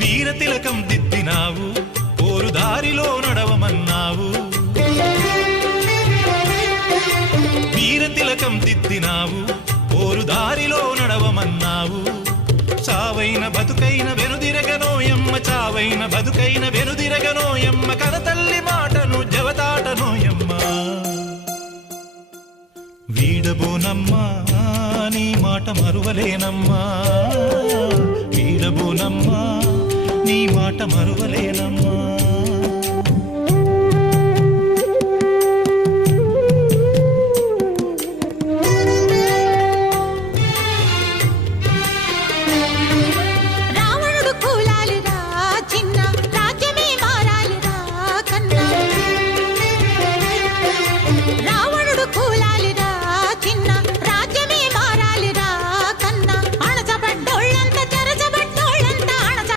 వీర తిలకం దిద్దినావు, పోరు దారిలో నడవమన్నావు. వీర తిలకం దిద్దినావు, పోరు దారిలో నడవమన్నావు. చావైన బతుకైన వెనుదిరగనోయమ్మ, చావైన బతుకైన వెనుదిరగనోయమ్మ, కనతల్లి మాటను జవదాటనోయమ్మ. వీడబోనమ్మా నీ మాట మరువలేనమ్మా, వీడబోనమ్మా నీ మాట మరువలేనమ్మా.